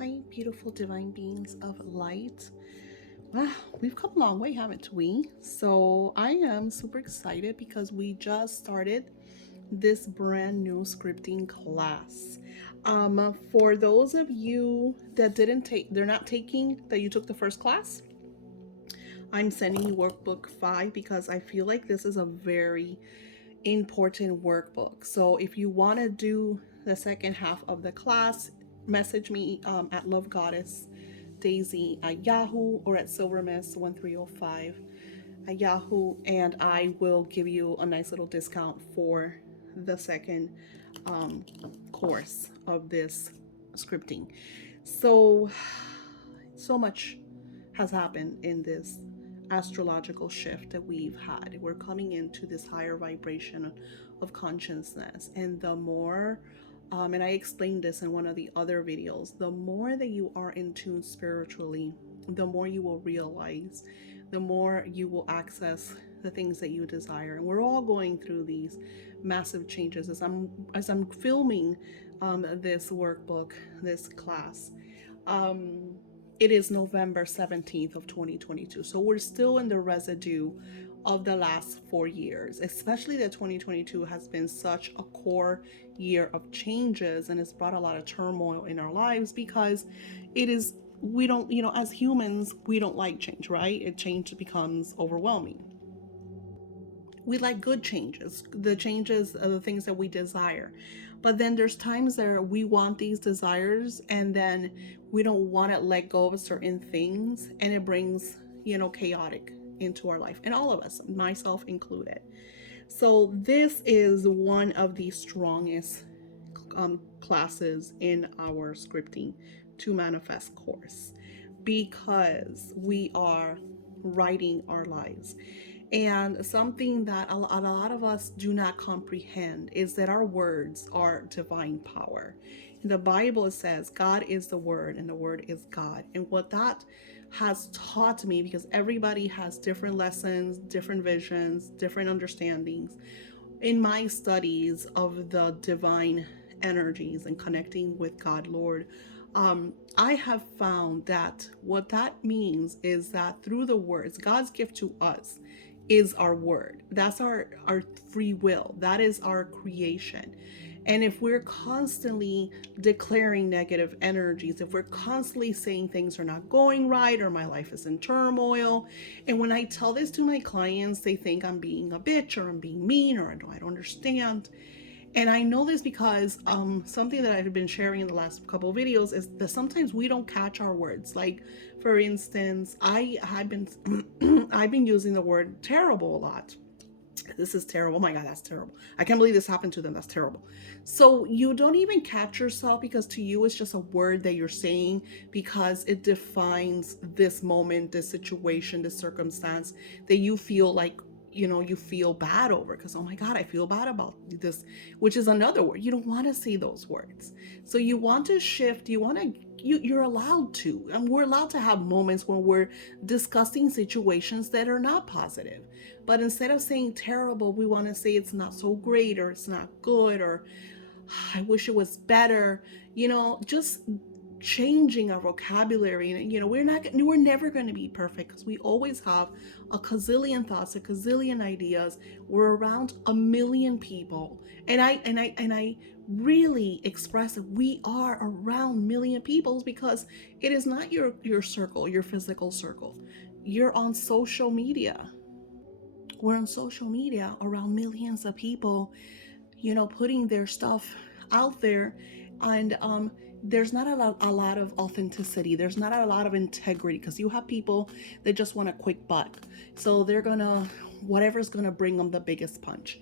Hi, beautiful divine beings of light. Wow, we've come a long way, haven't we? So I am super excited because we just started this brand new scripting class. For those of you that didn't take, they're not taking, that you took the first class, I'm sending you workbook 5 because I feel like this is a very important workbook. So if you want to do the second half of the class, message me at Love Goddess Daisy at Yahoo or at SilverMist1305 at Yahoo, and I will give you a nice little discount for the second um, course of this scripting. So, so much has happened in this astrological shift that we've had. We're coming into this higher vibration of consciousness, and the more and I explained this in one of the other videos, the more that you are in tune spiritually, the more you will realize, the more you will access the things that you desire. And we're all going through these massive changes as I'm filming this workbook, this class. um, it is November 17th of 2022. So we're still in the residue of the last 4 years, especially that 2022 has been such a core year of changes, and it's brought a lot of turmoil in our lives because it is, we don't, as humans, we don't like change, right? Change becomes overwhelming. We like good changes. The changes are the things that we desire. But then there's times there we want these desires and then we don't want to let go of certain things, and it brings, chaotic into our life. And all of us, myself included. So this is one of the strongest classes in our scripting to manifest course, because we are writing our lives. And something that a lot of us do not comprehend is that our words are divine power. In the Bible, it says God is the Word and the Word is God. And what that has taught me, because everybody has different lessons, different visions, different understandings, in my studies of the divine energies and connecting with God, Lord, I have found that what that means is that through the words, God's gift to us is our word. That's our free will. That is our creation. And if we're constantly declaring negative energies, if we're constantly saying things are not going right or my life is in turmoil, and when I tell this to my clients, they think I'm being a bitch or I'm being mean or I don't understand. And I know this because something that I've been sharing in the last couple of videos is that sometimes we don't catch our words. Like, for instance, I have been I've been using the word terrible a lot. This is terrible. Oh my God, that's terrible. I can't believe this happened to them. That's terrible. So you don't even catch yourself, because to you it's just a word that you're saying because it defines this moment, this situation, this circumstance that you feel like, you feel bad over, because oh my God, I feel bad about this, which is another word. You don't want to say those words. So you want to shift, you're allowed to, and we're allowed to have moments when we're discussing situations that are not positive. But instead of saying terrible, we want to say it's not so great, or it's not good, or I wish it was better. Just changing our vocabulary. And we're never going to be perfect, because we always have a gazillion thoughts, a gazillion ideas. We're around a million people, and I really express that we are around million people, because it is not your circle, your physical circle. You're on social media. We're on social media around millions of people, putting their stuff out there. And there's not a lot of authenticity. There's not a lot of integrity, because you have people that just want a quick buck. So they're gonna, whatever's gonna bring them the biggest punch.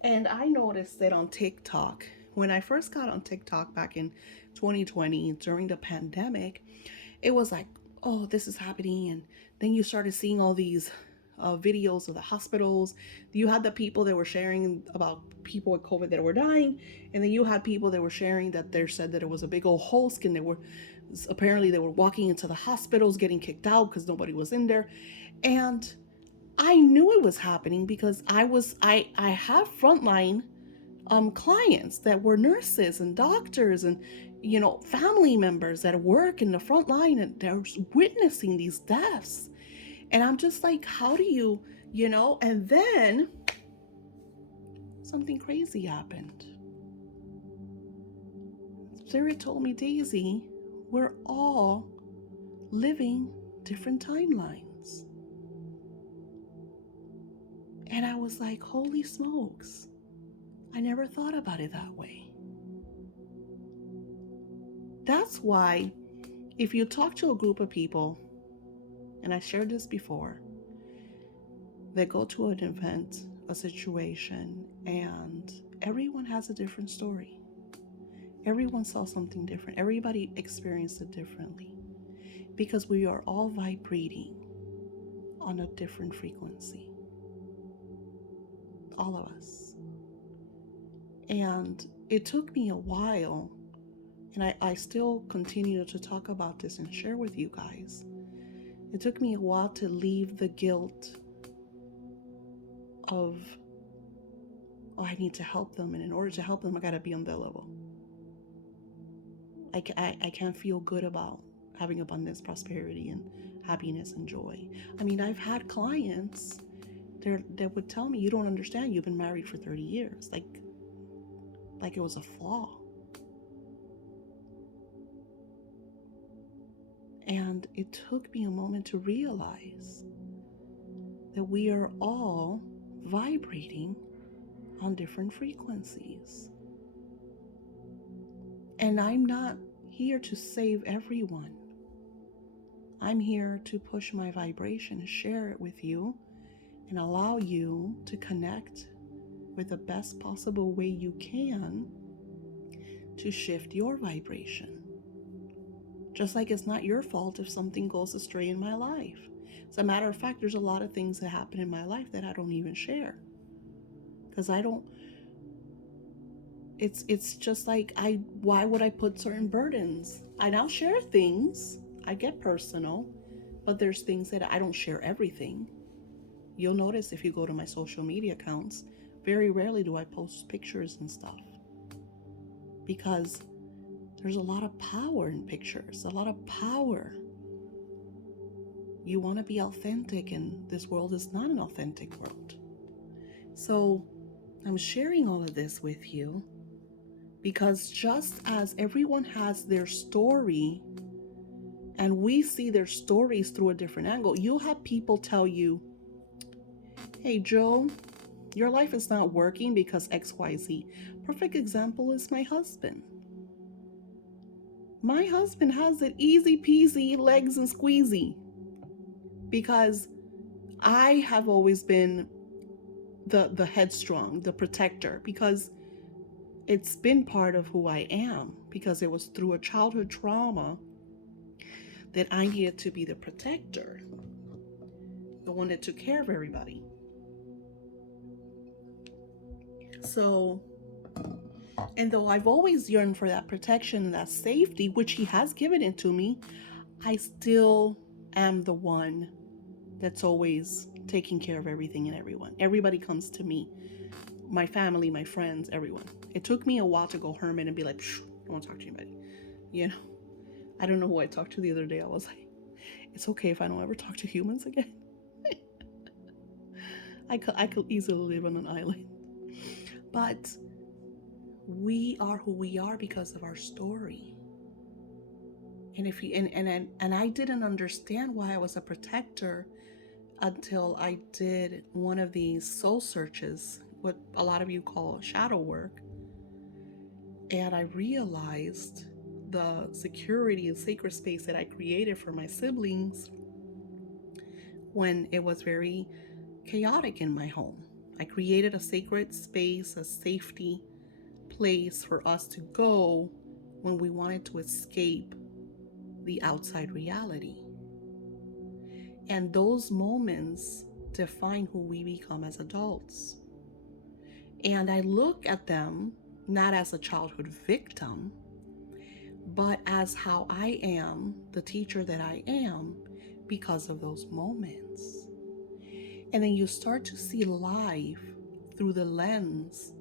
And I noticed that on TikTok, when I first got on TikTok back in 2020 during the pandemic, it was like, oh, this is happening. And then you started seeing all these videos of the hospitals. You had the people that were sharing about people with COVID that were dying, and then you had people that were sharing that they said that it was a big old hoax, and they were walking into the hospitals getting kicked out because nobody was in there. And I knew it was happening because I have frontline clients that were nurses and doctors, and family members that work in the front line and they're witnessing these deaths. And I'm just like, how do and then something crazy happened. Spirit told me, Daisy, we're all living different timelines. And I was like, holy smokes, I never thought about it that way. That's why if you talk to a group of people, and I shared this before, that go to an event, a situation, and everyone has a different story. Everyone saw something different. Everybody experienced it differently because we are all vibrating on a different frequency. All of us. And it took me a while, and I still continue to talk about this and share with you guys. It took me a while to leave the guilt of, oh, I need to help them, and in order to help them, I gotta be on their level. I can't feel good about having abundance, prosperity, and happiness and joy. I mean, I've had clients that would tell me, you don't understand, you've been married for 30 years. Like it was a flaw. And it took me a moment to realize that we are all vibrating on different frequencies. And I'm not here to save everyone. I'm here to push my vibration, share it with you, and allow you to connect with the best possible way you can to shift your vibration. Just like it's not your fault if something goes astray in my life. As a matter of fact, there's a lot of things that happen in my life that I don't even share. Because it's just like, why would I put certain burdens? I now share things, I get personal, but there's things that I don't share everything. You'll notice if you go to my social media accounts, very rarely do I post pictures and stuff. Because there's a lot of power in pictures, a lot of power. You want to be authentic, and this world is not an authentic world. So I'm sharing all of this with you because just as everyone has their story and we see their stories through a different angle, you'll have people tell you, hey, Joe, your life is not working because XYZ. Perfect example is my husband. My husband has it easy peasy, legs and squeezy, because I have always been the headstrong, the protector, because it's been part of who I am, because it was through a childhood trauma that I needed to be the protector, the one that took care of everybody. So, and though I've always yearned for that protection and that safety, which he has given it to me, I still am the one that's always taking care of everything and everyone. Everybody comes to me, my family, my friends, everyone. It took me a while to go hermit and be like, I don't want to talk to anybody. I don't know who I talked to the other day. I was like, it's okay if I don't ever talk to humans again. I could easily live on an island. But we are who we are because of our story. And if you and I didn't understand why I was a protector until I did one of these soul searches, what a lot of you call shadow work. And I realized the security and sacred space that I created for my siblings when it was very chaotic in my home. I created a sacred space, a safety place for us to go when we wanted to escape the outside reality. And those moments define who we become as adults. And I look at them not as a childhood victim, but as how I am the teacher that I am because of those moments. And then you start to see life through the lens,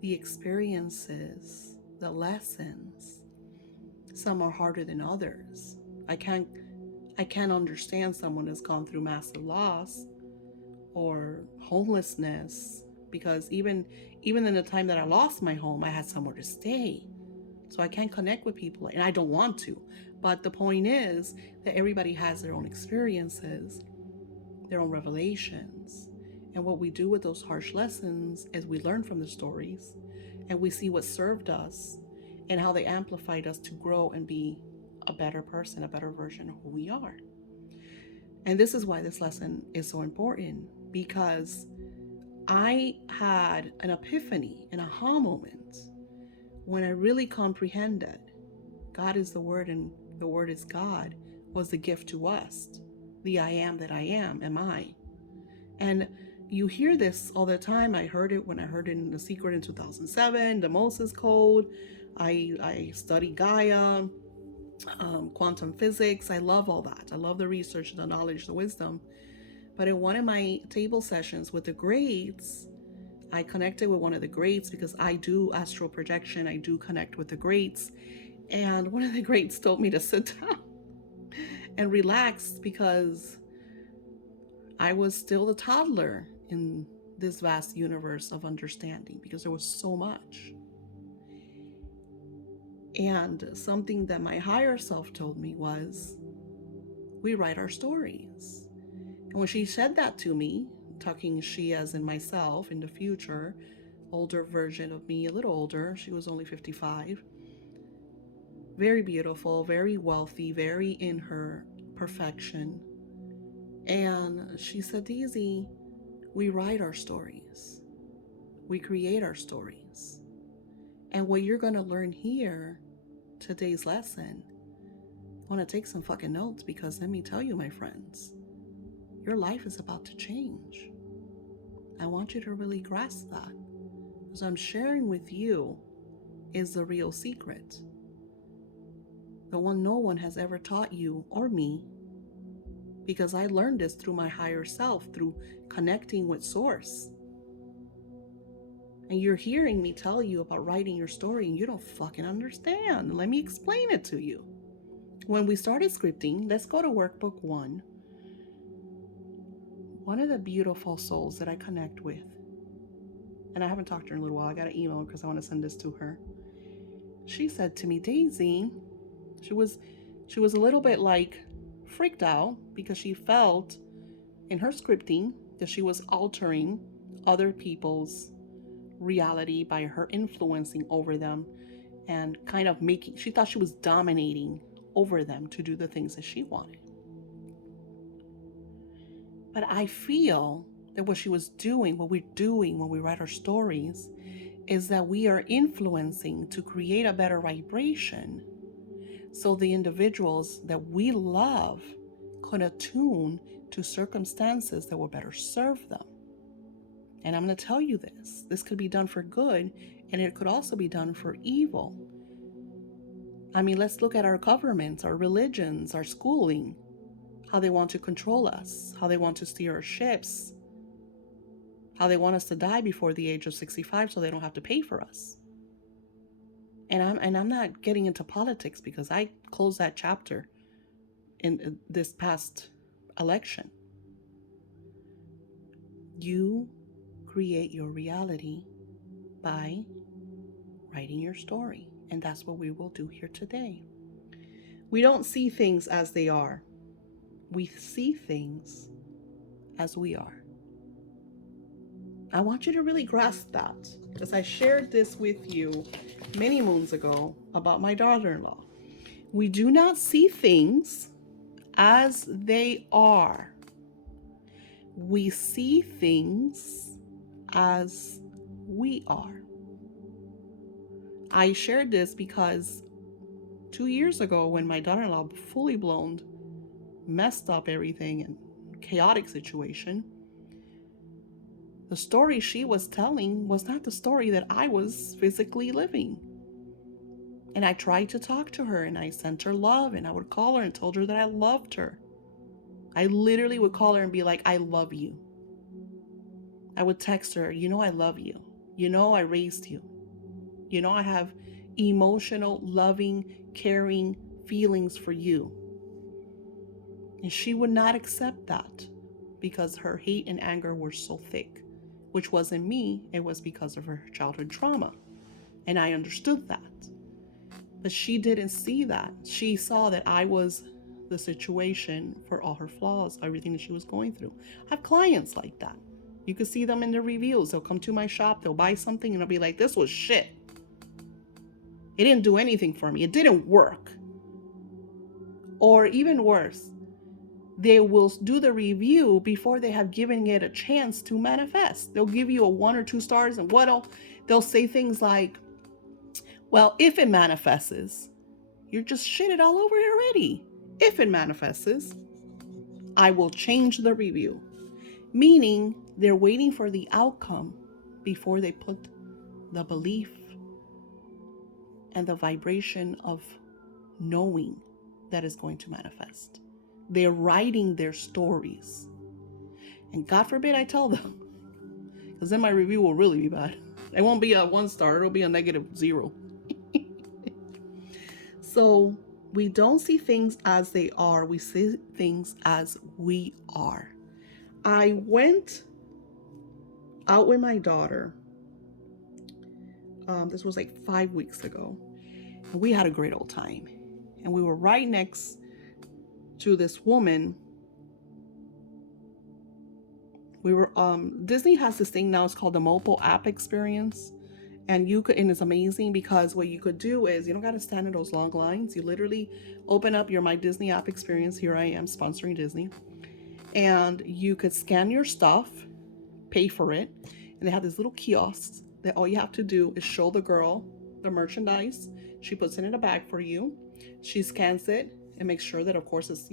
the experiences, the lessons Some are harder than others. I can't I can't understand someone that's gone through massive loss or homelessness, because even in the time that I lost my home, I had somewhere to stay. So I can't connect with people, and I don't want to. But the point is that everybody has their own experiences, their own revelations. And what we do with those harsh lessons is we learn from the stories and we see what served us and how they amplified us to grow and be a better person, a better version of who we are. And this is why this lesson is so important, because I had an epiphany, an aha moment, when I really comprehended God is the Word and the Word is God was the gift to us. The I am that I am I. And you hear this all the time. I heard it when I heard it in The Secret in 2007, the Moses Code. I study Gaia, quantum physics. I love all that. I love the research, the knowledge, the wisdom. But in one of my table sessions with the greats, I connected with one of the greats because I do astral projection. I do connect with the greats. And one of the greats told me to sit down and relax because I was still a toddler in this vast universe of understanding, because there was so much. And something that my higher self told me was, we write our stories. And when she said that to me, talking she as in myself in the future, older version of me, a little older, she was only 55, very beautiful, very wealthy, very in her perfection. And she said, Daisy, we write our stories. We create our stories. And what you're going to learn here, today's lesson, I want to take some fucking notes, because let me tell you, my friends, your life is about to change. I want you to really grasp that. As I'm sharing with you is the real secret. The one no one has ever taught you or me, because I learned this through my higher self, through connecting with Source. And you're hearing me tell you about writing your story and you don't fucking understand. Let me explain it to you. When we started scripting, let's go to workbook 1. One of the beautiful souls that I connect with, and I haven't talked to her in a little while, I got an email because I want to send this to her. She said to me, Daisy, she was a little bit like freaked out because she felt in her scripting that she was altering other people's reality by her influencing over them and kind of she thought she was dominating over them to do the things that she wanted. But I feel that what she was doing, what we're doing when we write our stories, is that we are influencing to create a better vibration, so the individuals that we love could attune to circumstances that will better serve them. And I'm going to tell you this. This could be done for good, and it could also be done for evil. I mean, let's look at our governments, our religions, our schooling, how they want to control us, how they want to steer our ships, how they want us to die before the age of 65 so they don't have to pay for us. And I'm not getting into politics because I closed that chapter in this past election. You create your reality by writing your story, and that's what we will do here today. We don't see things as they are. We see things as we are. I want you to really grasp that, because I shared this with you many moons ago about my daughter-in-law. We do not see things as they are. We see things as we are. I shared this because 2 years ago, when my daughter-in-law fully blown messed up everything and chaotic situation, the story she was telling was not the story that I was physically living. And I tried to talk to her, and I sent her love, and I would call her and told her that I loved her. I literally would call her and be like, I love you. I would text her, I love you. I raised you. I have emotional, loving, caring feelings for you. And she would not accept that because her hate and anger were so thick, which wasn't me, it was because of her childhood trauma. And I understood that. But she didn't see that. She saw that I was the situation for all her flaws, everything that she was going through. I have clients like that. You can see them in the reviews. They'll come to my shop, they'll buy something, and they'll be like, this was shit. It didn't do anything for me. It didn't work. Or even worse, they will do the review before they have given it a chance to manifest. They'll give you a 1 or 2 stars, and they'll say things like, well, if it manifests, you're just shitted all over it already. If it manifests, I will change the review. Meaning they're waiting for the outcome before they put the belief and the vibration of knowing that is going to manifest. They're writing their stories. And God forbid I tell them, because then my review will really be bad. It won't be a 1 star, it'll be a -0. So we don't see things as they are, we see things as we are. I went out with my daughter. This was like 5 weeks ago. And we had a great old time. And we were right next to this woman. Disney has this thing now, it's called the mobile app experience. And it's amazing because what you could do is you don't got to stand in those long lines. You literally open up your My Disney app experience. Here I am sponsoring Disney. And you could scan your stuff, pay for it. And they have these little kiosks that all you have to do is show the girl the merchandise. She puts it in a bag for you. She scans it and makes sure that, of course, it's,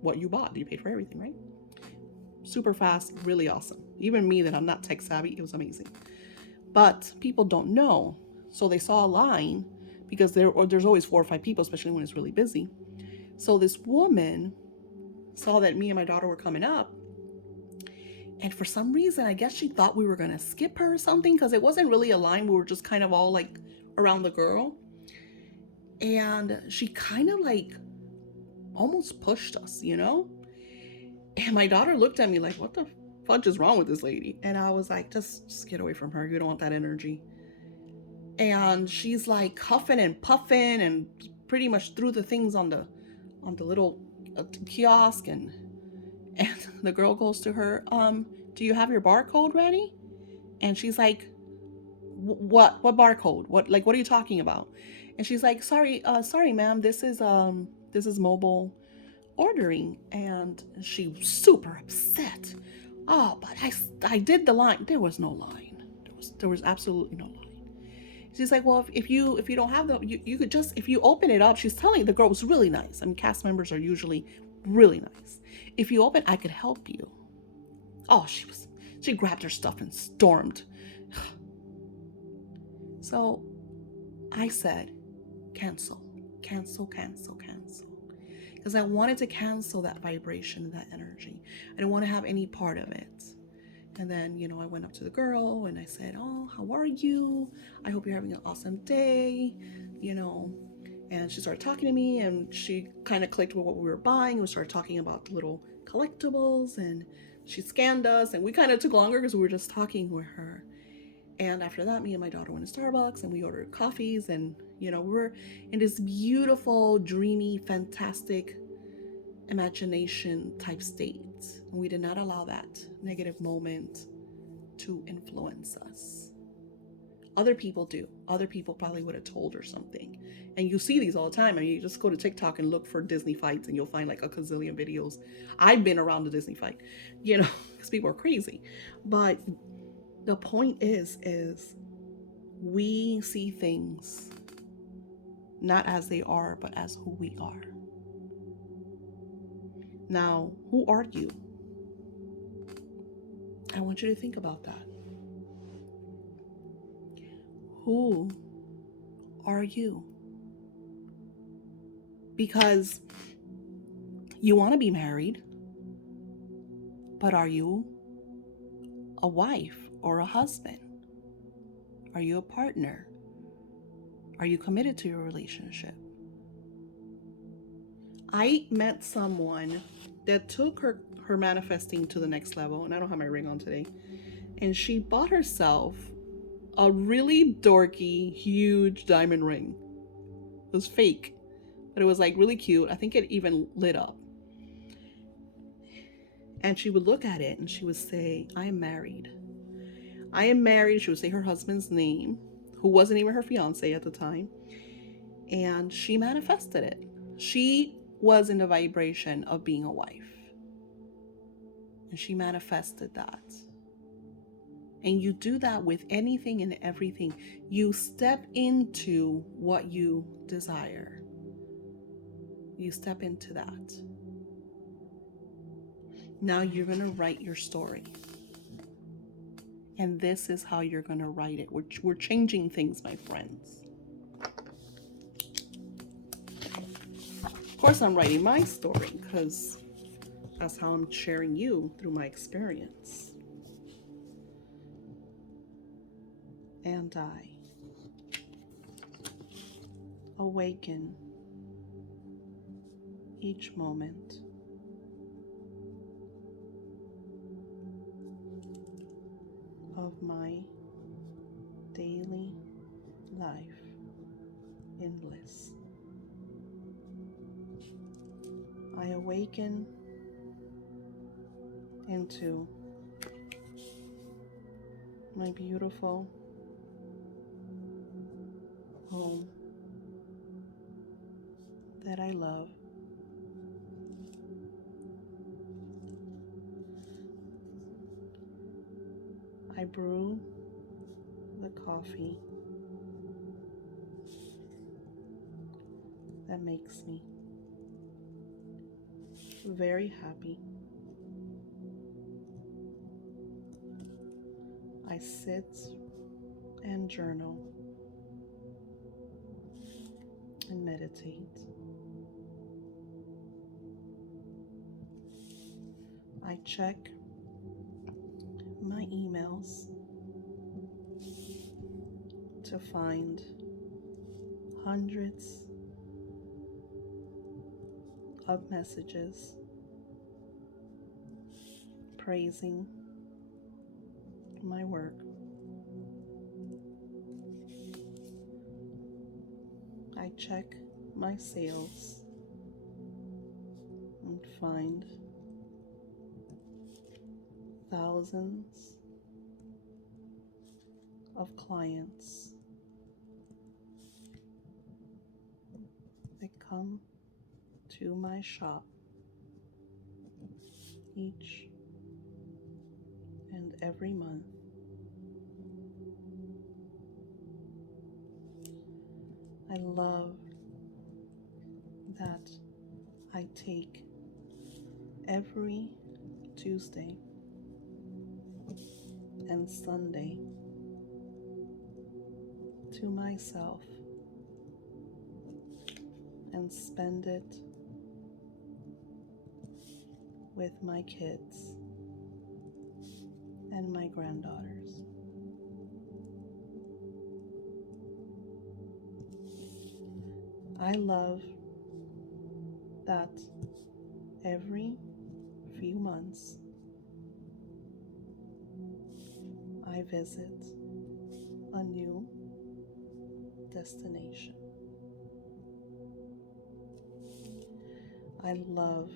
what you bought. You paid for everything, right? Super fast, really awesome. Even me that I'm not tech savvy, it was amazing. But people don't know. So they saw a line because there's always 4 or 5 people, especially when it's really busy. So this woman saw that me and my daughter were coming up. And for some reason, I guess she thought we were going to skip her or something because it wasn't really a line. We were just kind of all like around the girl. And she kind of like almost pushed us, And my daughter looked at me like, what the fudge is wrong with this lady? And I was like, just get away from her. You don't want that energy. And she's like huffing and puffing and pretty much threw the things on the little kiosk. And the girl goes to her, do you have your barcode ready? And she's like, what barcode? What are you talking about? And she's like, sorry, ma'am, this is mobile ordering. And she was super upset. Oh, but I did the line. There was no line. There was absolutely no line. She's like, well, if you don't have you could just, if you open it up, she's telling the girl was really nice. I mean, cast members are usually really nice. If you open, I could help you. Oh, she grabbed her stuff and stormed. So I said, cancel. Because I wanted to cancel that vibration, that energy. I didn't want to have any part of it. And then, I went up to the girl and I said, oh, how are you? I hope you're having an awesome day, And she started talking to me and she kind of clicked with what we were buying. We started talking about the little collectibles and she scanned us and we kind of took longer because we were just talking with her. And after that, me and my daughter went to Starbucks and we ordered coffees and, we were in this beautiful, dreamy, fantastic imagination type state. And we did not allow that negative moment to influence us. Other people do. Other people probably would have told her something. And you see these all the time. I mean, you just go to TikTok and look for Disney fights and you'll find like a gazillion videos. I've been around the Disney fight, because people are crazy. But the point is we see things not as they are, but as who we are. Now, who are you? I want you to think about that. Who are you? Because you want to be married, but are you a wife or a husband? Are you a partner? Are you committed to your relationship? I met someone that took her manifesting to the next level, and I don't have my ring on today. And she bought herself a really dorky, huge diamond ring. It was fake, but it was like really cute. I think it even lit up. And she would look at it and she would say, I am married. I am married. She would say her husband's name, who wasn't even her fiance at the time. And she manifested it. She was in the vibration of being a wife. And she manifested that. And you do that with anything and everything. You step into what you desire. You step into that. Now you're going to write your story. And this is how you're going to write it. We're changing things, my friends. Of course, I'm writing my story because that's how I'm sharing you through my experience. And I awaken each moment of my daily life in bliss. I awaken into my beautiful home that I love. I brew the coffee that makes me very happy. I sit and journal and meditate. I check my emails to find hundreds of messages praising my work. I check my sales and find thousands of clients that come to my shop each and every month. I love that I take every Tuesday and Sunday to myself and spend it with my kids and my granddaughters. I love that every few months I visit a new destination. I love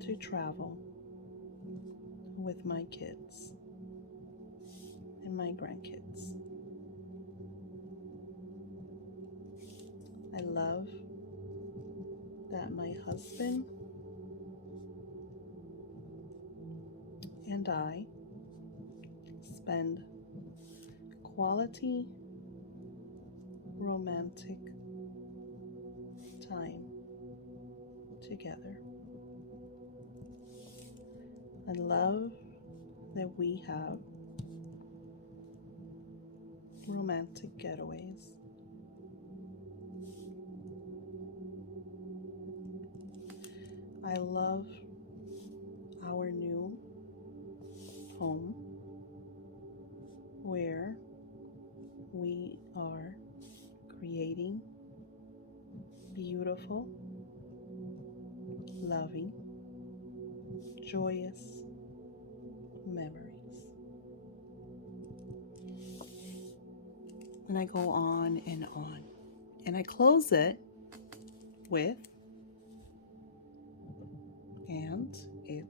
to travel with my kids and my grandkids. I love that my husband and I spend quality romantic time together. I love that we have romantic getaways. I love our new home where we are beautiful, loving, joyous memories. And I go on and on. And I close it with, and it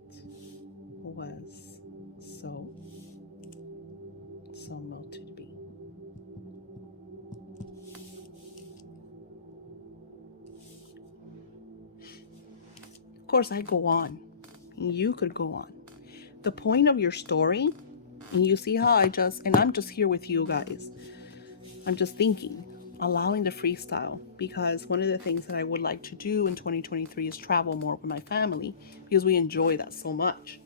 was so, so meant to be. Of course, I go on. You could go on. The point of your story, and you see how and I'm just here with you guys. I'm just thinking, allowing the freestyle, because one of the things that I would like to do in 2023 is travel more with my family because we enjoy that so much.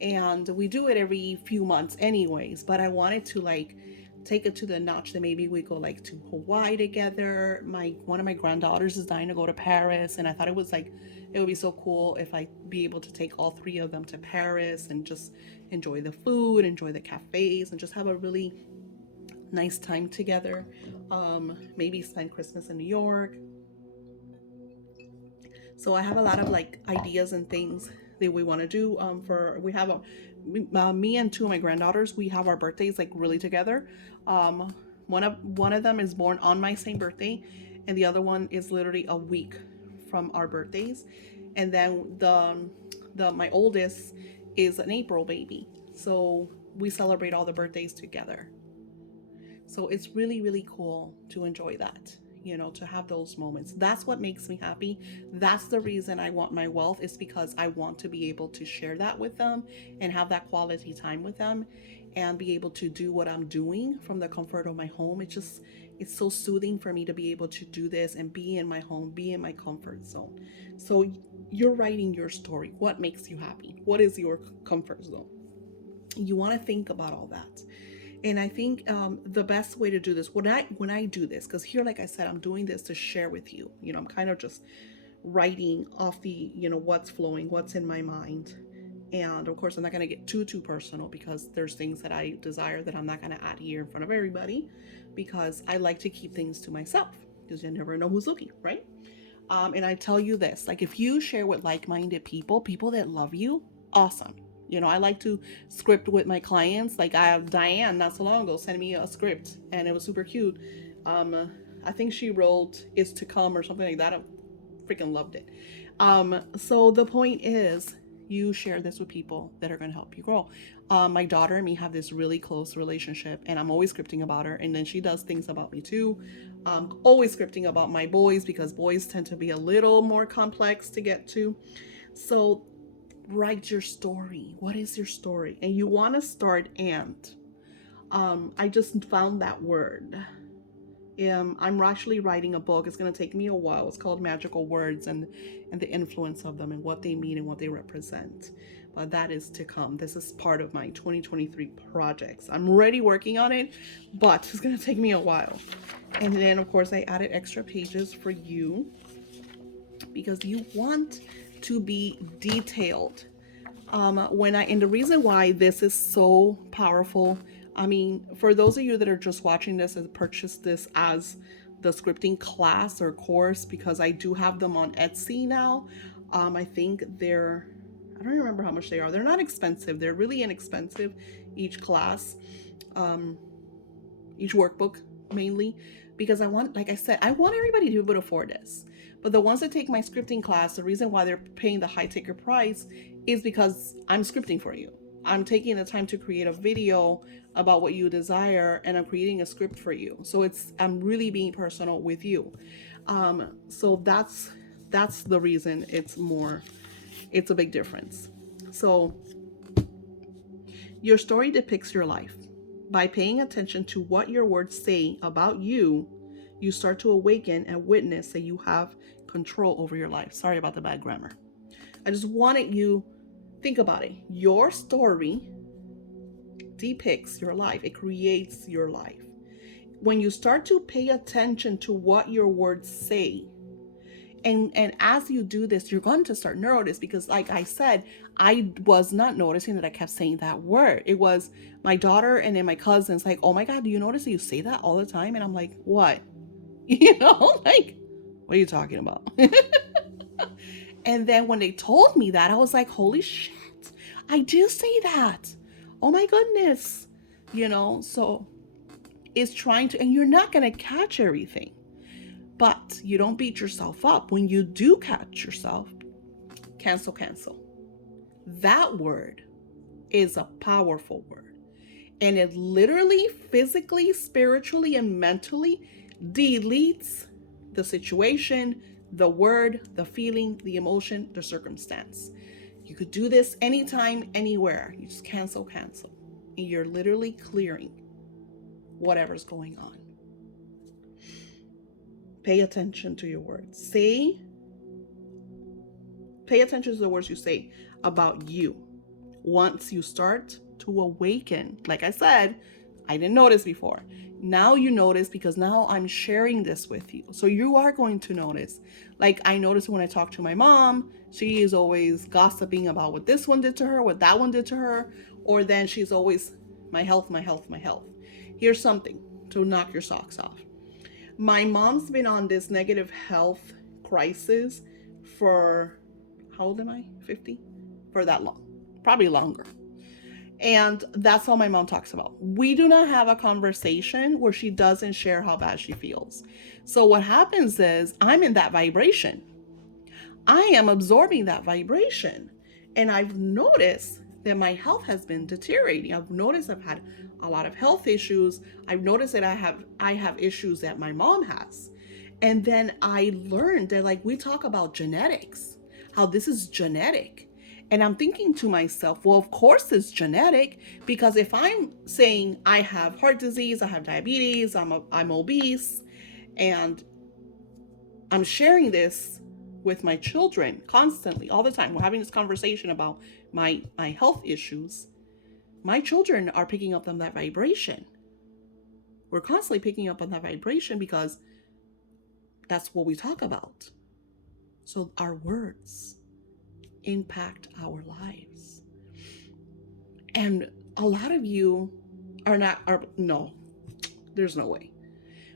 And we do it every few months anyways, but I wanted to like take it to the notch that maybe we go like to Hawaii together. My one of my granddaughters is dying to go to Paris, and I thought it would be so cool if I be able to take all three of them to Paris and just enjoy the food, enjoy the cafes, and just have a really nice time together. Maybe spend Christmas in New York. So I have a lot of like ideas and things that we want to do. For we have a me and two of my granddaughters. We have our birthdays like really together. One of them is born on my same birthday, and the other one is literally a week from our birthdays. And then the my oldest is an April baby. So we celebrate all the birthdays together. So it's really, really cool to enjoy that, to have those moments. That's what makes me happy. That's the reason I want my wealth, is because I want to be able to share that with them and have that quality time with them and be able to do what I'm doing from the comfort of my home. It's so soothing for me to be able to do this and be in my home, be in my comfort zone. So you're writing your story. What makes you happy? What is your comfort zone? You want to think about all that. And I think the best way to do this, when I do this, because here, like I said, I'm doing this to share with you. I'm kind of just writing off the what's flowing, what's in my mind. And of course, I'm not going to get too personal, because there's things that I desire that I'm not going to add here in front of everybody, because I like to keep things to myself, because you never know who's looking, right? And I tell you this, like, if you share with like-minded people that love you, awesome. I like to script with my clients. Like, I have Diane not so long ago sent me a script, and it was super cute. I think she wrote "Is to Come" or something like that. I freaking loved it. So the point is, you share this with people that are going to help you grow. My daughter and me have this really close relationship, and I'm always scripting about her, and then she does things about me too. Always scripting about my boys, because boys tend to be a little more complex to get to. So write your story. What is your story? And you want to start and. I just found that word. I'm actually writing a book. It's going to take me a while. It's called Magical Words, and the influence of them and what they mean and what they represent. But that is to come. This is part of my 2023 projects. I'm already working on it, but it's going to take me a while. And then, of course, I added extra pages for you, because you want to be detailed. And the reason why this is so powerful, I mean, for those of you that are just watching this and purchase this as the scripting class or course, because I do have them on Etsy now. I think I don't remember how much they are. They're not expensive. They're really inexpensive, each class, each workbook mainly, because like I said, I want everybody to be able to afford this. But the ones that take my scripting class, the reason why they're paying the high ticker price is because I'm scripting for you. I'm taking the time to create a video about what you desire, and I'm creating a script for you. So I'm really being personal with you. So that's the reason it's a big difference. So your story depicts your life. By paying attention to what your words say about you, you start to awaken and witness that you have control over your life. Sorry about the bad grammar. I just wanted you think about it. Your story depicts your life. It creates your life. When you start to pay attention to what your words say, and as you do this, you're going to start notice, because like I said, I was not noticing that I kept saying that word. It was my daughter and then my cousins like, "Oh my God, do you notice that you say that all the time?" And I'm like, "What?" Like, What are you talking about? And then when they told me that, I was like, holy shit, I do say that. Oh my goodness. So it's trying to, and you're not going to catch everything, but you don't beat yourself up. When you do catch yourself, cancel, cancel. That word is a powerful word. And it literally, physically, spiritually, and mentally deletes the situation, the word, the feeling, the emotion, the circumstance. You could do this anytime, anywhere. You just cancel, cancel. And you're literally clearing whatever's going on. Pay attention to your words. Pay attention to the words you say about you. Once you start to awaken, like I said, I didn't notice before. Now you notice because now I'm sharing this with you. So you are going to notice. Like I notice when I talk to my mom, she is always gossiping about what this one did to her, what that one did to her, or then she's always, my health, my health, my health. Here's something to knock your socks off. My mom's been on this negative health crisis for, how old am I? 50? For that long. Probably longer. And that's all my mom talks about. We do not have a conversation where she doesn't share how bad she feels. So what happens is I'm in that vibration. I am absorbing that vibration. And I've noticed that my health has been deteriorating. I've noticed I've had a lot of health issues. I've noticed that I have issues that my mom has. And then I learned that, like, we talk about genetics, how this is genetic. And I'm thinking to myself, well, of course it's genetic, because if I'm saying I have heart disease, I have diabetes, I'm obese, and I'm sharing this with my children constantly, all the time. We're having this conversation about my health issues. My children are picking up on that vibration. We're constantly picking up on that vibration because that's what we talk about. So our words impact our lives. And a lot of you no, there's no way.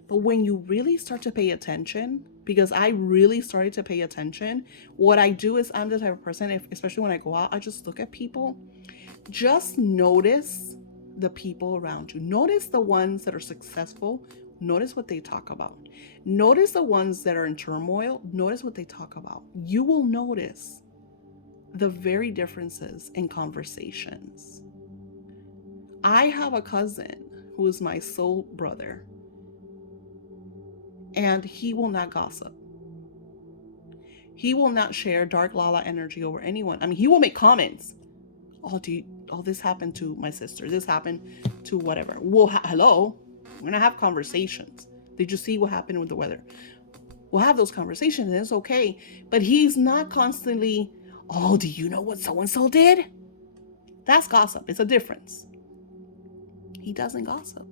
But when you really start to pay attention, because I really started to pay attention, what I do is I'm the type of person, especially when I go out, I just look at people. Just notice the people around you. Notice the ones that are successful. Notice what they talk about. Notice the ones that are in turmoil. Notice what they talk about. You will notice the very differences in conversations. I have a cousin who is my soul brother, and he will not gossip. He will not share dark lala energy over anyone. I mean, he will make comments. Oh, this happened to my sister. This happened to whatever. Well, hello. We're going to have conversations. Did you see what happened with the weather? We'll have those conversations and it's okay. But he's not constantly, oh, do you know what so-and-so did? That's gossip. It's a difference. He doesn't gossip.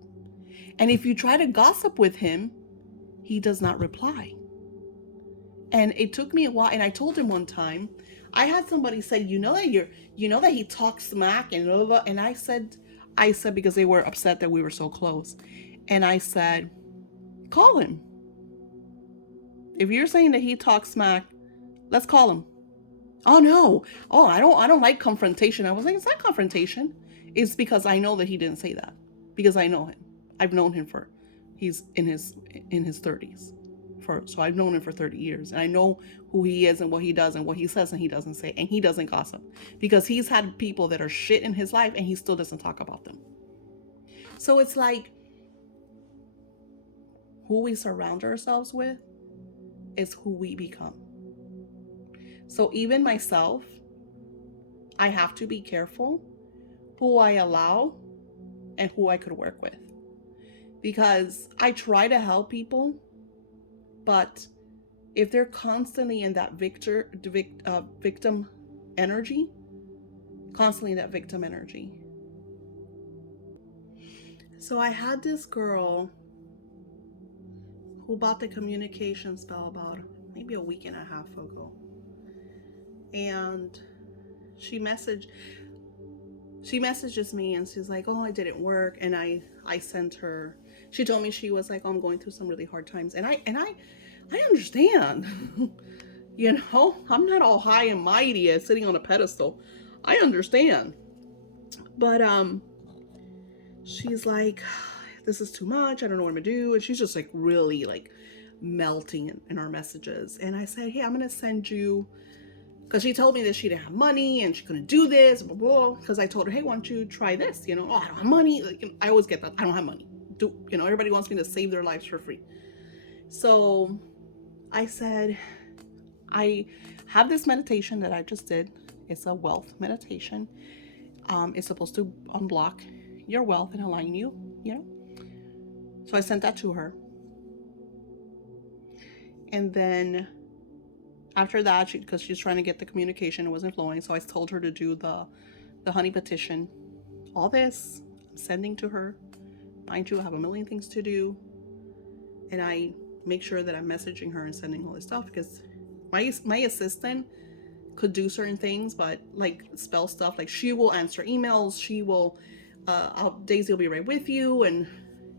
And if you try to gossip with him, he does not reply. And it took me a while. And I told him one time, I had somebody say, you know that he talks smack and blah, blah, blah. And I said, because they were upset that we were so close. And I said, call him. If you're saying that he talks smack, let's call him. Oh no. Oh, I don't like confrontation. I was like, it's not confrontation. It's because I know that he didn't say that. Because I know him. I've known him he's in his 30s. So I've known him for 30 years. And I know who he is and what he does and what he says and he doesn't say. And he doesn't gossip. Because he's had people that are shit in his life and he still doesn't talk about them. So it's like, who we surround ourselves with is who we become. So even myself, I have to be careful who I allow and who I could work with. Because I try to help people, but if they're constantly in that victim energy, So I had this girl who bought the communication spell about maybe a week and a half ago. And she messages me and she's like, oh, it didn't work. And I sent her, she told me she was like, oh, I'm going through some really hard times. And I understand. I'm not all high and mighty and sitting on a pedestal. I understand. But she's like, this is too much. I don't know what I'm gonna do. And she's just like really like melting in our messages. And I said, hey, I'm gonna send you, because she told me that she didn't have money and she couldn't do this, blah blah. Because I told her, hey, why don't you try this? Oh, I don't have money. Like, I always get that. I don't have money. Everybody wants me to save their lives for free. So I said, I have this meditation that I just did. It's a wealth meditation. It's supposed to unblock your wealth and align you, you know. So I sent that to her, and then after that, because she's trying to get the communication, it wasn't flowing. So I told her to do the honey petition. All this I'm sending to her. Mind you, I have a million things to do, and I make sure that I'm messaging her and sending all this stuff because my assistant could do certain things, but like spell stuff, like she will answer emails, she will Daisy will be right with you, and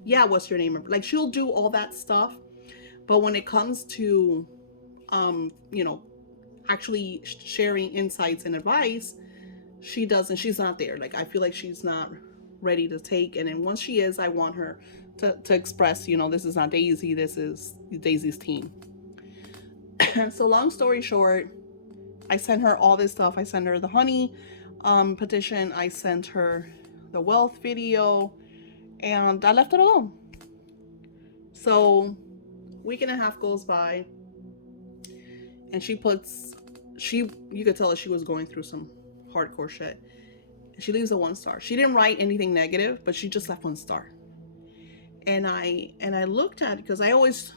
yeah, what's your name? Like she'll do all that stuff. But when it comes to actually sharing insights and advice, she's not there. Like I feel like she's not ready to take. And then once she is, I want her to express, this is not Daisy, this is Daisy's team. So long story short, I sent her all this stuff. I sent her the honey petition. I sent her the wealth video, and I left it alone. So week and a half goes by, and you could tell that she was going through some hardcore shit. She leaves a 1 star. She didn't write anything negative, but she just left 1 star. And I looked at it because I always,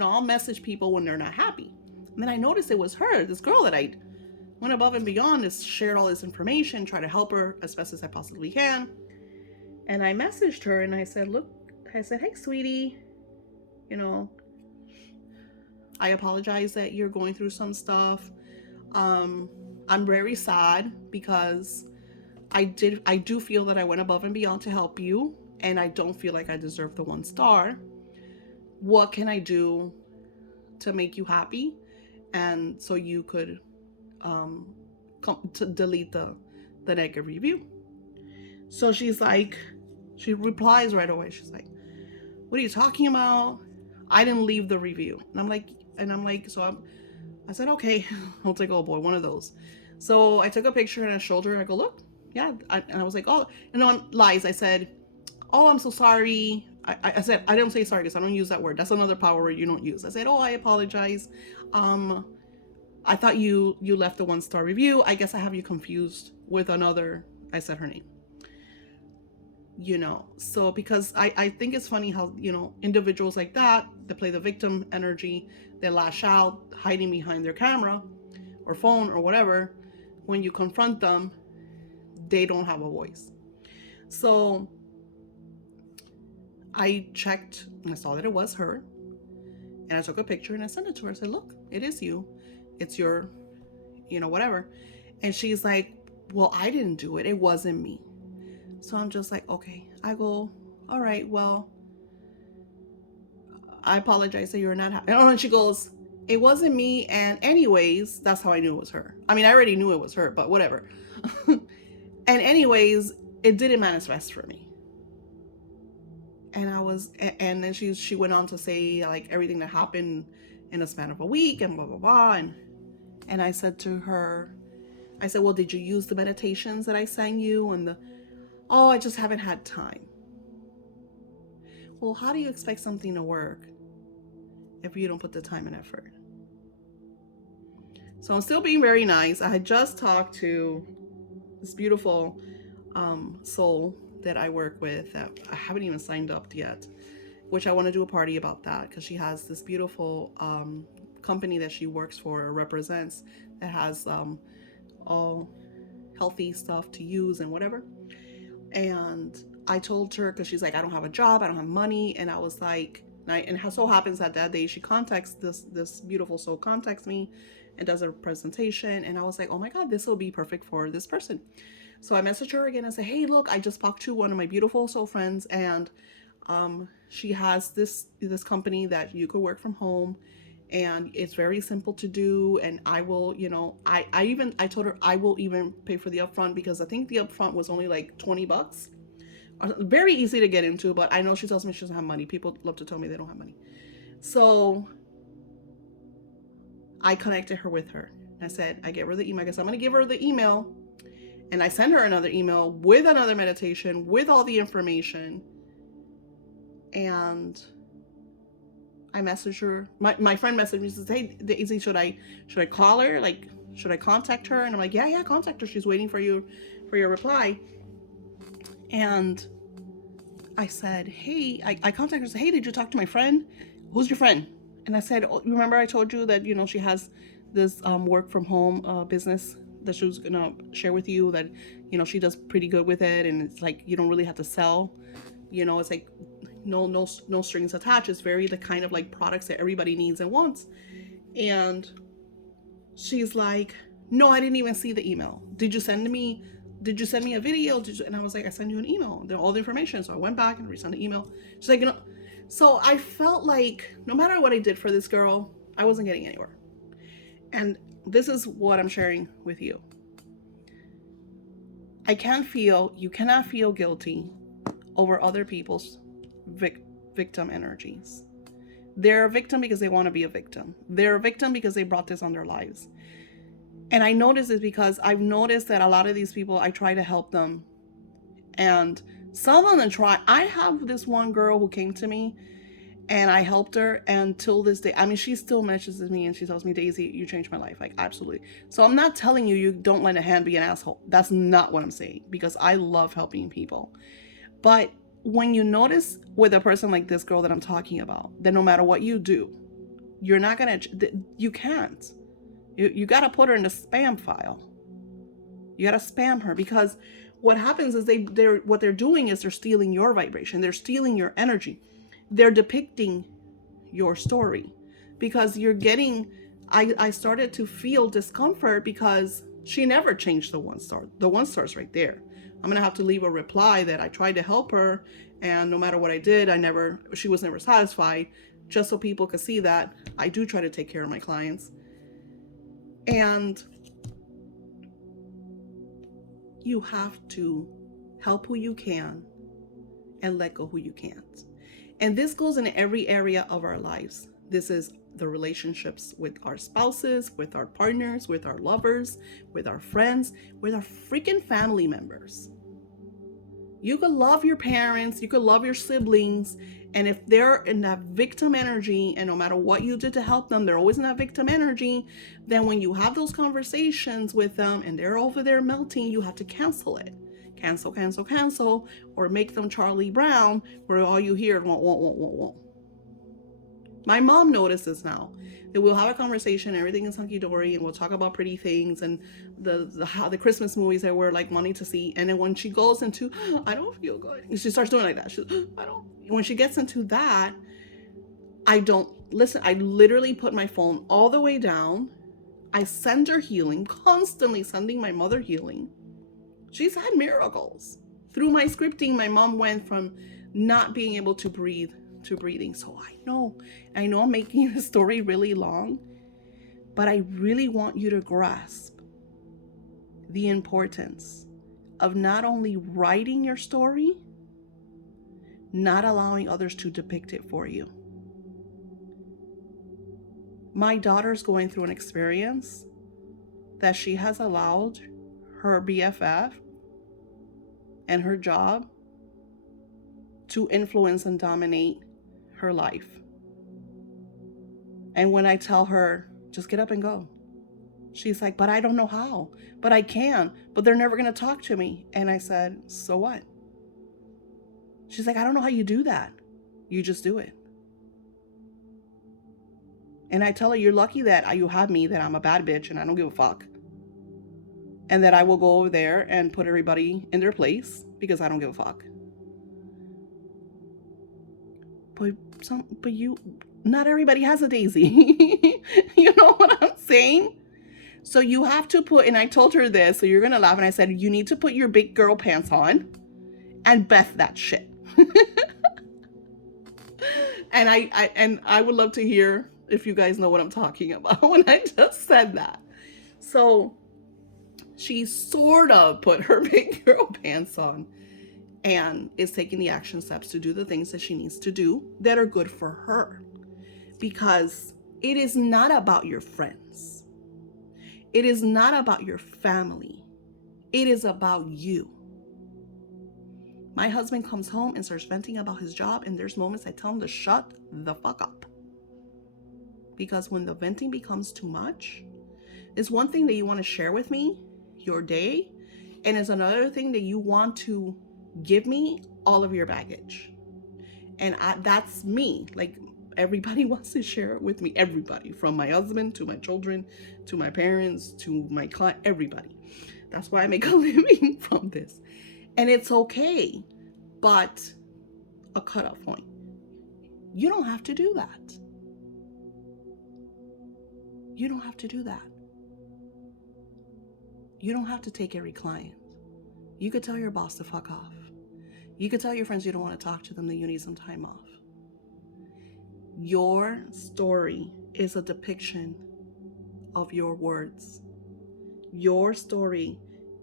I'll message people when they're not happy. And then I noticed it was her, this girl that I went above and beyond, is shared all this information, try to help her as best as I possibly can. And I messaged her and I said, hey, sweetie, I apologize that you're going through some stuff. I'm very sad because I do feel that I went above and beyond to help you, and I don't feel like I deserve the 1 star. What can I do to make you happy, and so you could to delete the negative review? So she replies right away. She's like, what are you talking about? I didn't leave the review. And I'm like, I said, okay, I'll take, oh boy, one of those. So I took a picture and I showed her, and I go, look, yeah. And I was like, oh, lies. I said, oh, I'm so sorry. I said, I don't say sorry because I don't use that word. That's another power word you don't use. I said, oh, I apologize. I thought you left a 1 star review. I guess I have you confused with another. I said her name. So because I think it's funny how, individuals like that play the victim energy, they lash out, hiding behind their camera or phone or whatever. When you confront them, they don't have a voice. So I checked and I saw that it was her, and I took a picture and I sent it to her. I said, look, it is you. It's your, whatever. And she's like, well, I didn't do it. It wasn't me. So I'm just like, okay. I go, all right, well, I apologize that you're not happy. And she goes, it wasn't me. And anyways, that's how I knew it was her. I mean, I already knew it was her, but whatever. And anyways, it didn't manifest for me. And then she went on to say like everything that happened in a span of a week and blah, blah, blah. And I said to her, well, did you use the meditations that I sang you? And oh, I just haven't had time. Well, how do you expect something to work if you don't put the time and effort? So I'm still being very nice. I had just talked to this beautiful soul that I work with that I haven't even signed up yet, which I want to do a party about that because she has this beautiful company that she works for or represents that has all healthy stuff to use and whatever. And I told her, because she's like, I don't have a job, I don't have money. And I was like, and how so happens that day she contacts this beautiful soul, contacts me and does a presentation. And I was like, oh my God, this will be perfect for this person. So I messaged her again and said, hey, look, I just talked to one of my beautiful soul friends, and she has this company that you could work from home, and it's very simple to do. And I will, I told her I will even pay for the upfront, because I think the upfront was only like $20. Very easy to get into, but I know she tells me she doesn't have money. People love to tell me they don't have money. So I connected her with her. I said, I gave her the email. I guess I'm going to give her the email. And I sent her another email with another meditation with all the information. And I messaged her. My friend messaged me and says, hey, Daisy, should I call her? Like, should I contact her? And I'm like, yeah, contact her. She's waiting for your reply. And I said, hey, I contacted her and said, hey, did you talk to my friend? Who's your friend? And I said, oh, remember I told you that, she has this work from home business that she was going to share with you, that, she does pretty good with it. And it's like, you don't really have to sell, it's like no strings attached. It's very the kind of like products that everybody needs and wants. And she's like, no, I didn't even see the email. Did you send me a video? And I was like, I sent you an email, all the information. So I went back and resent the email. She's like, so I felt like no matter what I did for this girl, I wasn't getting anywhere. And this is what I'm sharing with you. You cannot feel guilty over other people's victim energies. They're a victim because they want to be a victim. They're a victim because they brought this on their lives. And I notice this because I've noticed that a lot of these people, I try to help them. And some of them try. I have this one girl who came to me and I helped her. And till this day, I mean, she still messages me and she tells me, Daisy, you changed my life. Like, absolutely. So I'm not telling you don't lend a hand, be an asshole. That's not what I'm saying, because I love helping people. But when you notice with a person like this girl that I'm talking about, that no matter what you do, you're not going to, you can't. You got to put her in the spam file. You got to spam her, because what happens is what they're doing is they're stealing your vibration. They're stealing your energy. They're depicting your story, because you're getting, I started to feel discomfort because she never changed the 1 star. The 1 star's right there. I'm going to have to leave a reply that I tried to help her, and no matter what I did, she was never satisfied, just so people could see that I do try to take care of my clients. And you have to help who you can and let go who you can't. And this goes in every area of our lives. This is the relationships with our spouses, with our partners, with our lovers, with our friends, with our freaking family members. You could love your parents, you could love your siblings, and if they're in that victim energy, and no matter what you did to help them, they're always in that victim energy, then when you have those conversations with them and they're over there melting, you have to cancel it. Cancel, or make them Charlie Brown, where all you hear is won't. My mom notices now that we'll have a conversation, everything is hunky-dory, and we'll talk about pretty things and the Christmas movies that we're like wanting to see. And then when she goes into, I don't feel good, and she starts doing like that. When she gets into that, I don't listen. I literally put my phone all the way down. I send her healing, constantly sending my mother healing. She's had miracles. Through my scripting, my mom went from not being able to breathe to breathing. So I know I'm making the story really long, but I really want you to grasp the importance of not only writing your story, not allowing others to depict it for you. My daughter's going through an experience that she has allowed her BFF and her job to influence and dominate her life. And when I tell her, just get up and go, she's like, but I don't know how, but I can, but they're never going to talk to me. And I said, so what? She's like, I don't know how you do that. You just do it. And I tell her, you're lucky that you have me, that I'm a bad bitch and I don't give a fuck. And that I will go over there and put everybody in their place because I don't give a fuck. But not everybody has a Daisy. You know what I'm saying? So you have to put, and I told her this, so you're going to laugh. And I said, you need to put your big girl pants on and Beth that shit. And I would love to hear if you guys know what I'm talking about when I just said that. So she sort of put her big girl pants on and is taking the action steps to do the things that she needs to do that are good for her. Because it is not about your friends. It is not about your family. It is about you. My husband comes home and starts venting about his job, and there's moments I tell him to shut the fuck up. Because when the venting becomes too much, it's one thing that you want to share with me your day, and it's another thing that you want to give me all of your baggage. And that's me. Like, everybody wants to share it with me. Everybody, from my husband to my children to my parents to my client, everybody. That's why I make a living from this. And it's okay, but a cutoff point. You don't have to do that. You don't have to do that. You don't have to take every client. You could tell your boss to fuck off. You could tell your friends you don't want to talk to them, that you need some time off. Your story is a depiction of your words. Your story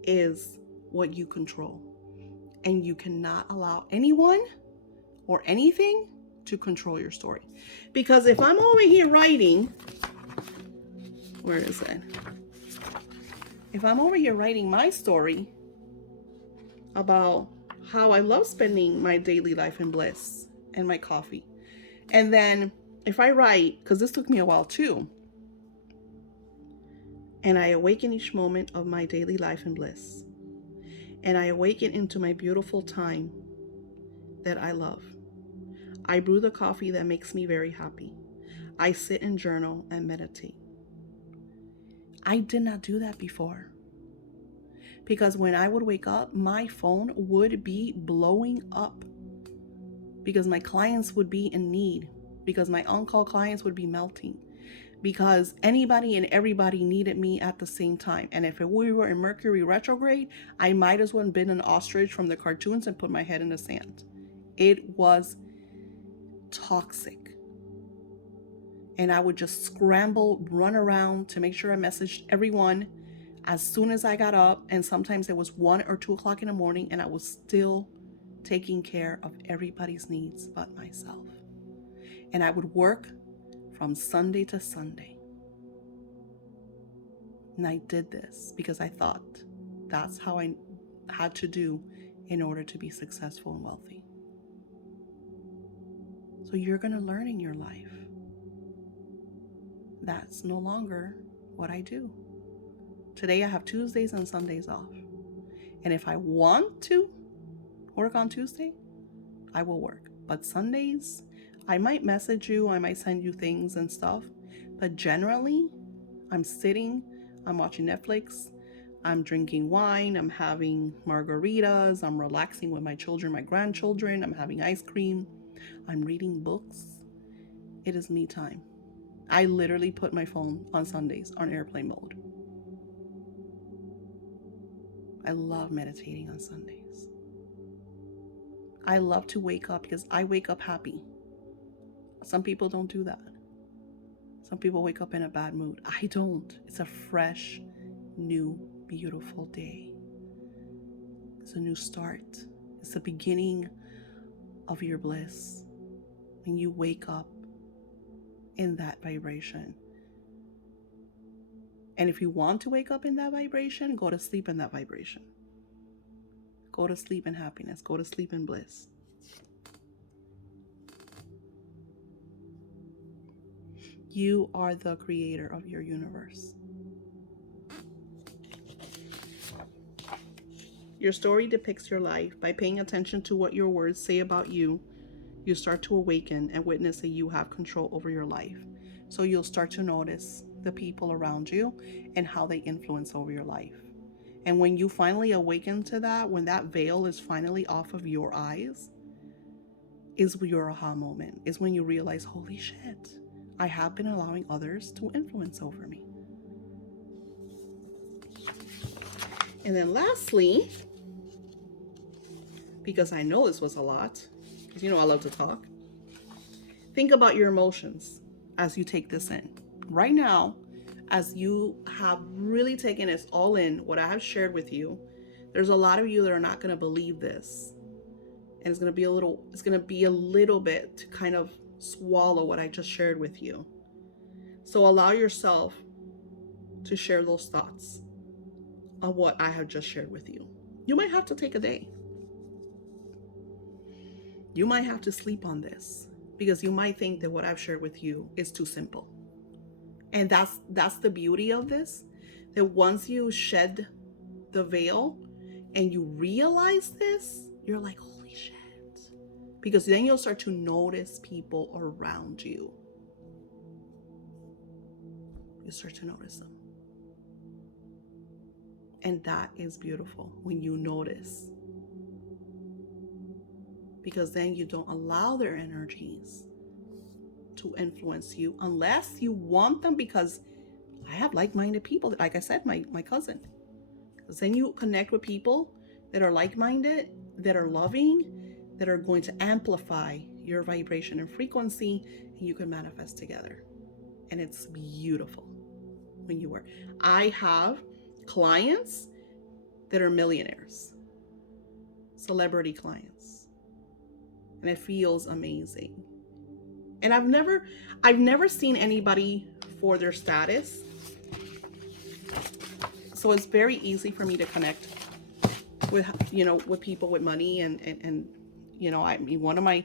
is what you control. And you cannot allow anyone or anything to control your story. Because if I'm over here writing, where is it? If I'm over here writing my story about how I love spending my daily life in bliss and my coffee, and then if I write, because this took me a while too, and I awaken each moment of my daily life in bliss, and I awaken into my beautiful time that I love. I brew the coffee that makes me very happy. I sit and journal and meditate. I did not do that before. Because when I would wake up, my phone would be blowing up. Because my clients would be in need. Because my on-call clients would be melting. Because anybody and everybody needed me at the same time. And if we were in Mercury retrograde, I might as well have been an ostrich from the cartoons and put my head in the sand. It was toxic. And I would just scramble, run around to make sure I messaged everyone as soon as I got up. And sometimes it was 1 or 2 o'clock in the morning and I was still taking care of everybody's needs but myself. And I would work from Sunday to Sunday. And I did this because I thought that's how I had to do in order to be successful and wealthy. So you're going to learn in your life. That's no longer what I do. Today I have Tuesdays and Sundays off. And if I want to work on Tuesday, I will work. But Sundays, I might message you, I might send you things and stuff. But generally, I'm sitting, I'm watching Netflix, I'm drinking wine, I'm having margaritas, I'm relaxing with my children, my grandchildren, I'm having ice cream, I'm reading books. It is me time. I literally put my phone on Sundays on airplane mode. I love meditating on Sundays. I love to wake up because I wake up happy. Some people don't do that. Some people wake up in a bad mood. I don't. It's a fresh, new, beautiful day. It's a new start. It's the beginning of your bliss. And you wake up in that vibration. And if you want to wake up in that vibration, go to sleep in that vibration. Go to sleep in happiness. Go to sleep in bliss. You are the creator of your universe. Your story depicts your life. By paying attention to what your words say about you, you start to awaken and witness that you have control over your life. So you'll start to notice the people around you and how they influence over your life. And when you finally awaken to that, when that veil is finally off of your eyes, is your aha moment, is when you realize, holy shit, I have been allowing others to influence over me. And then lastly, because I know this was a lot, because you know I love to talk, think about your emotions. as you take this in. Right now, as you have really taken this all in, what I have shared with you, there's a lot of you that are not going to believe this. And it's going to be a little bit to kind of swallow what I just shared with you. So allow yourself to share those thoughts on what I have just shared with you. You might have to take a day. You might have to sleep on this because you might think that what I've shared with you is too simple. And that's the beauty of this, that once you shed the veil and you realize this, you're like, holy shit. Because then you'll start to notice people around you. You start to notice them. And that is beautiful when you notice. Because then you don't allow their energies to influence you unless you want them, because I have like-minded people, like I said, my cousin. Because then you connect with people that are like-minded, that are loving, that are going to amplify your vibration and frequency, and you can manifest together. And it's beautiful when you work. I have clients that are millionaires, celebrity clients, and it feels amazing. And I've never seen anybody for their status. So it's very easy for me to connect with, with people with money and I mean, one of my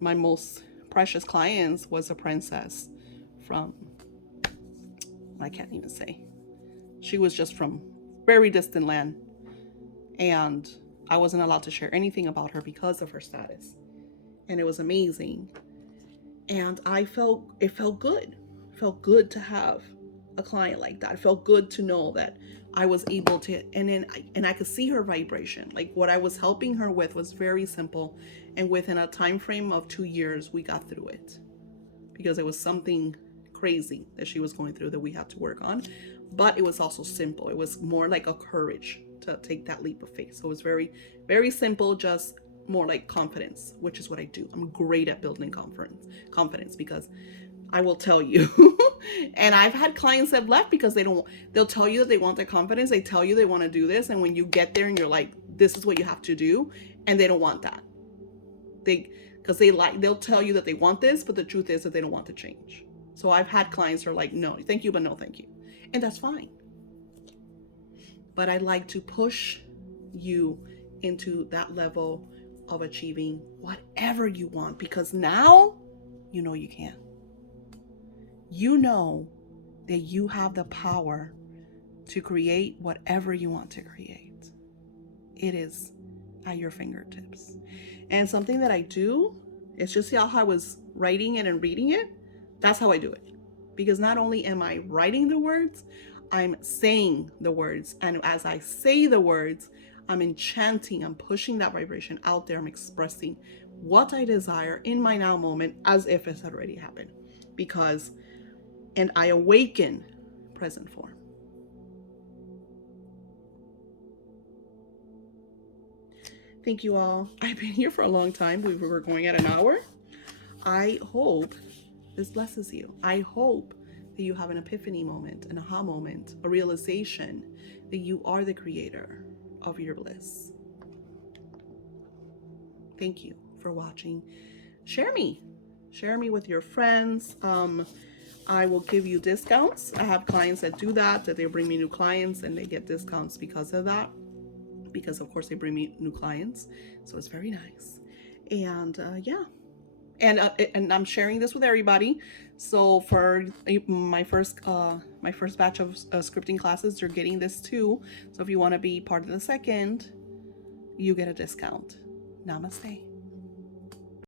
my most precious clients was a princess from, I can't even say. She was just from very distant land, and I wasn't allowed to share anything about her because of her status. And it was amazing. And it felt good. It felt good to have a client like that. It felt good to know that I was able to, and I could see her vibration. Like what I was helping her with was very simple. And within a time frame of 2 years, we got through it, because it was something crazy that she was going through that we had to work on. But it was also simple. It was more like a courage to take that leap of faith. So it was very, very simple, just more like confidence, which is what I do. I'm great at building confidence, because I will tell you, and I've had clients that have left because they'll tell you that they want their confidence. They tell you they want to do this. And when you get there and you're like, this is what you have to do. And they don't want that. They'll tell you that they want this, but the truth is that they don't want to change. So I've had clients who are like, no, thank you, but no, thank you. And that's fine. But I like to push you into that level of achieving whatever you want, because now you know you can. You know that you have the power to create whatever you want to create. It is at your fingertips. And something that I do is just how I was writing it and reading it. That's how I do it. Because not only am I writing the words, I'm saying the words. And as I say the words, I'm enchanting, I'm pushing that vibration out there. I'm expressing what I desire in my now moment as if it's already happened. And I awaken present form. Thank you all. I've been here for a long time. We were going at an hour. I hope this blesses you. I hope that you have an epiphany moment, an aha moment, a realization that you are the creator of your bliss. Thank you for watching. Share me with your friends. I will give you discounts. I have clients that do that they bring me new clients and they get discounts because of that. Because of course they bring me new clients. So it's very nice. And yeah. And I'm sharing this with everybody. So for my first batch of scripting classes, you're getting this too. So if you want to be part of the second, you get a discount. Namaste.